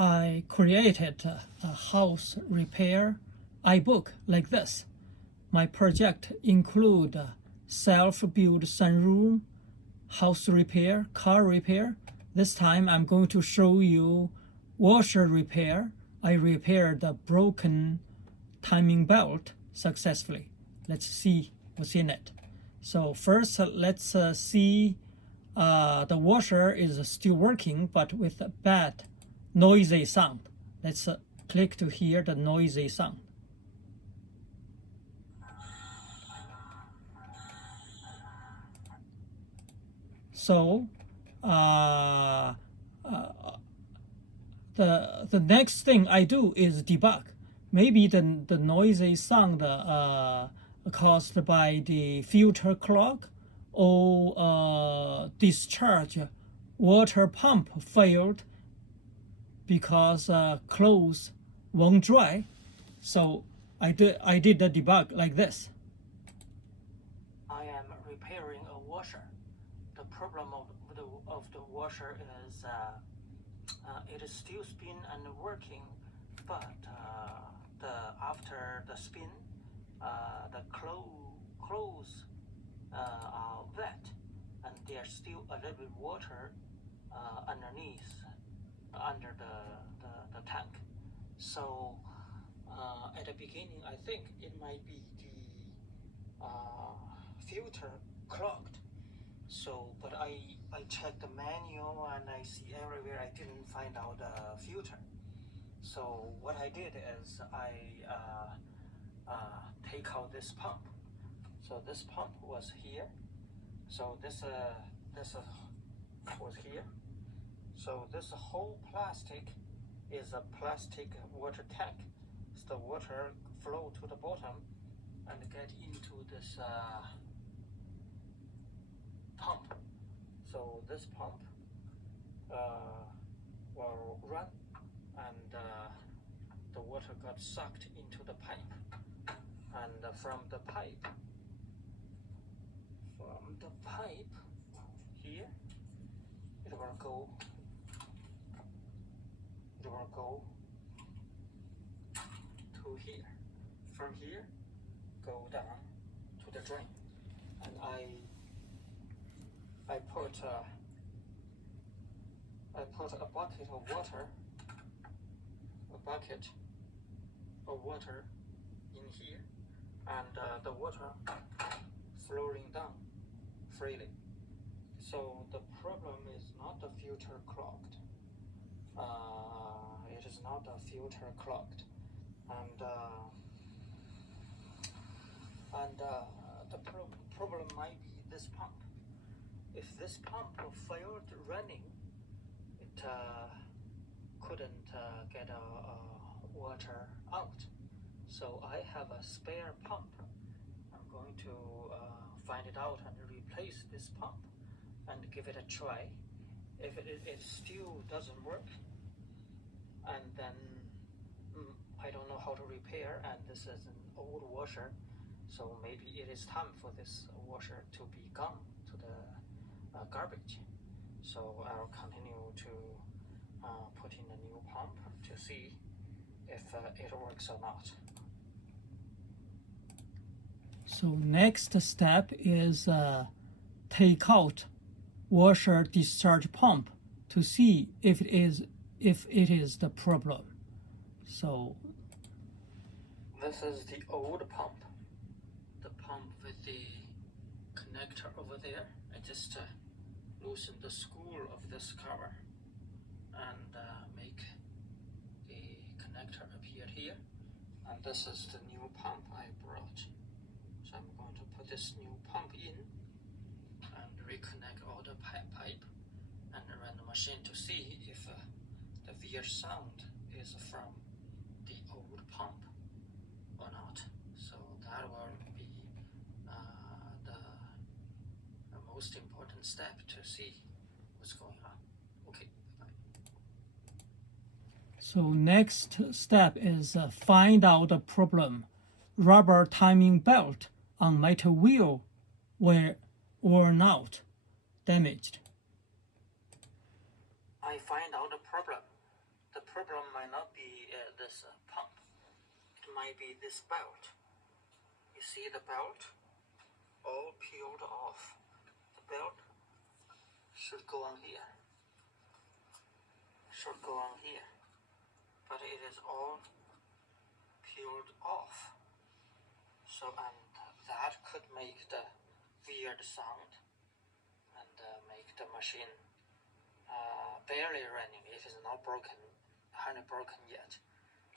I created a house repair iBook like this. My project include self-built sunroom, house repair, car repair. This time I'm going to show you washer repair. I repaired the broken timing belt successfully. Let's see what's in it. So first let's see the washer is still working but with a bad noisy sound. Let's click to hear the noisy sound. So the next thing I do is debug. Maybe the noisy sound caused by the filter clog or discharge water pump failed because clothes won't dry. So I did the debug like this. I am repairing a washer. The problem of the washer is it is still spin and working, but after the spin, the clothes are wet, and there's still a little bit water underneath, under the tank. So at the beginning, I think it might be the filter clogged. So, but I checked the manual and I see everywhere I didn't find out the filter. So what I did is I take out this pump. So this pump was here. So this was here. So this whole plastic is a plastic water tank. So the water flow to the bottom and get into this pump. So this pump will run, and the water got sucked into the pipe, and from the pipe here, it will go to here. From here, go down to the drain, and I put a bucket of water in here, and the water flowing down freely. So the problem is not the filter clogged. It is not the filter clogged, and the problem might be this pump. If this pump failed running, it couldn't get water out. So I have a spare pump. I'm going to find it out and replace this pump and give it a try. If it still doesn't work, and then I don't know how to repair, and this is an old washer, so maybe it is time for this washer to be gone to the garbage. So I'll continue to put in a new pump to see if it works or not. So next step is take out washer discharge pump to see if it is the problem. So this is the old pump, the pump with the connector over there. I just loosen the screw of this cover and make the connector appear here. And this is the new pump I brought. So I'm going to put this new pump in and reconnect all the pipe and run the machine to see if the weird sound is from the old pump or not. So that will be the most important step to see what's going on. Okay, bye. So next step is find out the problem. Rubber timing belt on metal wheel were worn out, damaged. I find out the problem. The problem might be this belt. You see the belt all peeled off. The belt should go on here. But it is all peeled off. So, and that could make the weird sound and make the machine barely running. It is not broken, 100% broken yet,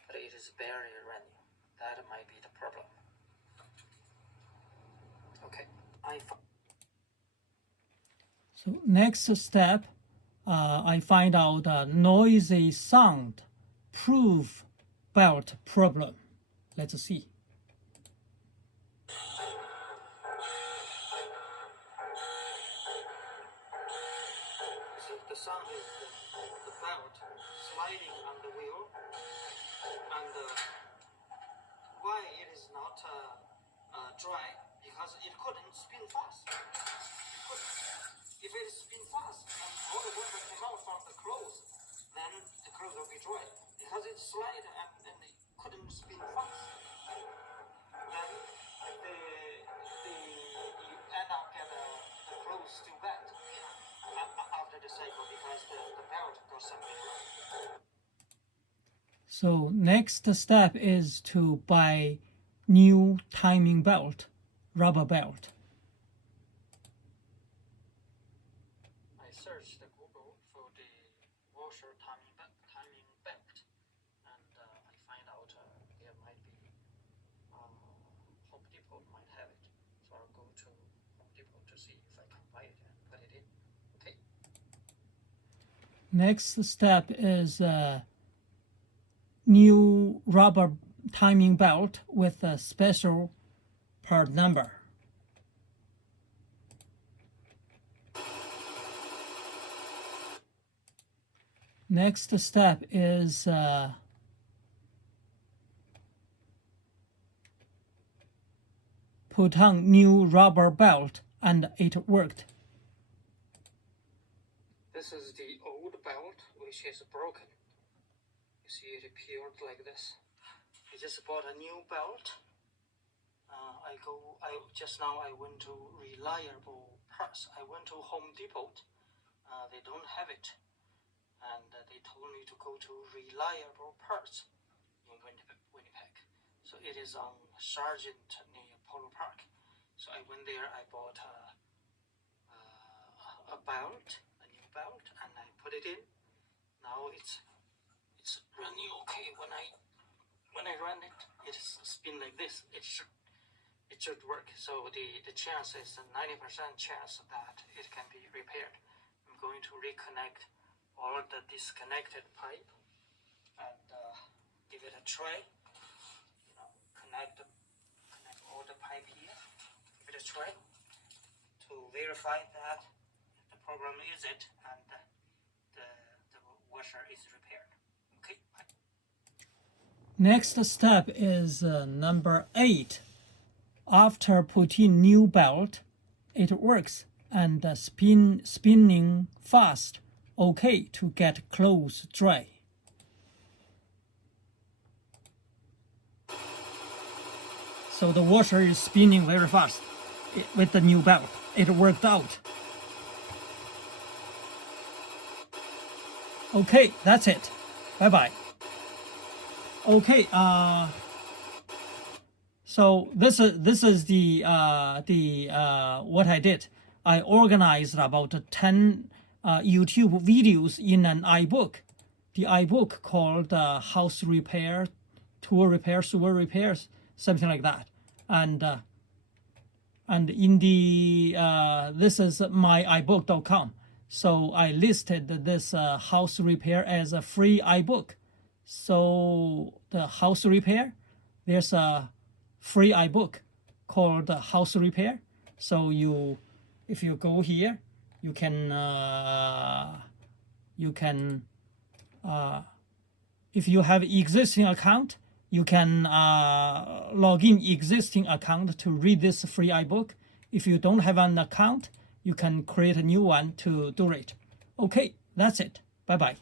but it is barely running. That might be the problem. Okay, so next step, I find out a noisy sound proof belt problem. Let's see. So the sound is the belt sliding on the wheel, and why it is not dry? Because it couldn't spin fast. If it spin fast and all the water came out from the clothes, then the clothes will be dry. Because it slid and it couldn't spin fast, then you end up get the clothes still wet after the cycle because the belt got something wrong. So next step is to buy new timing belt, rubber belt. I searched the Google for the washer timing belt, and I find out there might be Home Depot might have it. So I'll go to Home Depot to see if I can buy it and put it in. Okay. Next step is new rubber timing belt with a special part number. Next step is put on new rubber belt, and it worked. This is the old belt, which is broken. You see it peeled like this. I just bought a new belt. Just now I went to Reliable Parts. I went to Home Depot. They don't have it, and they told me to go to Reliable Parts in Winnipeg. So it is on Sargent near Polo Park. So I went there. I bought a belt, a new belt, and I put it in. Now it's running okay. When I run it, it spin like this. It should work. So the chance is a 90% chance that it can be repaired. I'm going to reconnect all the disconnected pipe and give it a try. Connect all the pipe here. Give it a try to verify that the problem is it and the washer is repaired. Okay. Next step is number 8. After putting new belt, it works and spinning fast. Okay to get clothes dry. So the washer is spinning very fast with the new belt. It worked out. Okay, that's it. Bye-bye. Okay, so this is the what I did. I organized about 10 YouTube videos in an iBook. The iBook called House Repair, Tool Repair, Sewer Repairs, something like that. And in the this is my iBook.com. So I listed this house repair as a free iBook. So the house repair, there's a free iBook called House Repair. So if you go here, you can if you have existing account, you can log in existing account to read this free iBook. If you don't have an account, you can create a new one to do it. Okay, that's it. Bye-bye.